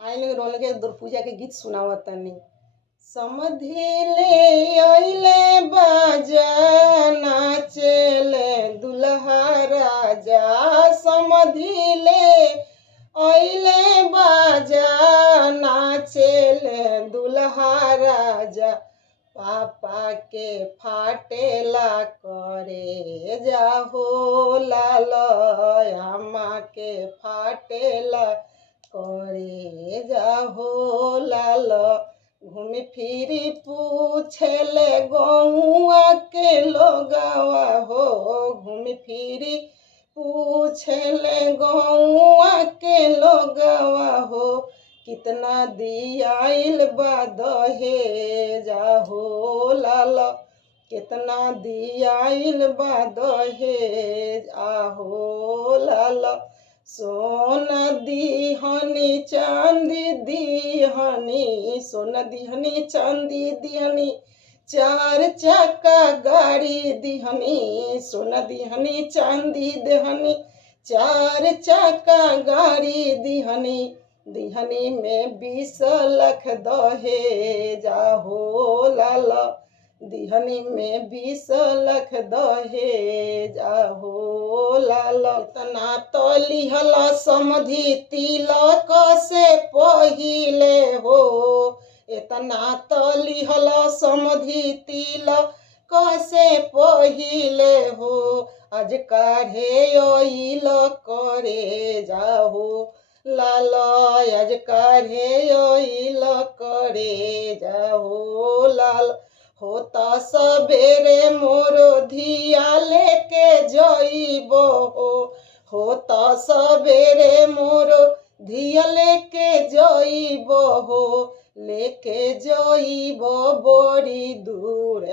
आइल रोल के दुर्गा पूजा के गीत सुनावत तनी। समधिले अइले बाजा नाचेले दुल्हा राजा, समधिले अइले बाजा नाचेले दुल्हा राजा, पापा के फाटेला करे जाहो लाल, अम्मा के फाटेला करे जाहो लाल। घूमी फिरी पूछेले गौआ के लोगवा हो, घूमी फिरी पूछेले गौआ के लोगवा हो, कितना दियाइल बा दहेजा हो लाल, कितना दियाइल बा दहेज आहो लाल। सोना दिहनी चांदी दिहनी, सोना दिहनी चांदी दिहनी, चार चक्का गाड़ी दिहनी, सोना दिहनी चांदी दिहनी, चार चक्का गाड़ी दिहनी, दिहनी में 20 लाख दहेजा हो लाल, दिहनी में 20 लाख दहेजा हो लाल। इतना तो लिहल समधि तिलक से पहिले हो, इतना तो लिहल समधि तिलक से पहिले हो, आज काढ़े अइल करे जाहो लाल, आज काढ़े अइल करे जाहो लाल। होता सबेरे मोरो धिया लेके जइबो हो, होता सबेरे मोरो धिया लेके जइबो हो, लेके जइबो बड़ी दूर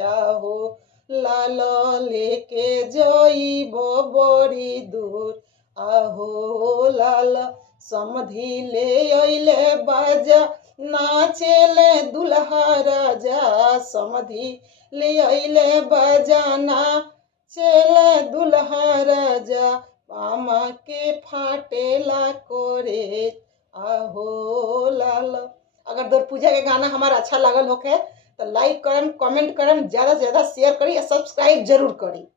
हो लाल, लेके जइबो बड़ी दूर आहो लाल। समधि ले अइले बाजा नाचेले दुल्हा राजा, समधि ले अइले बाजा नाचेले दुल्हा राजा, मामा के फाटेला करे आहो लाल। अगर दुर्गा पूजा के गाना हमारा अच्छा लागल होखे तो लाइक करम, कमेंट करम, ज़्यादा से ज़्यादा शेयर करी और सब्सक्राइब जरूर करी।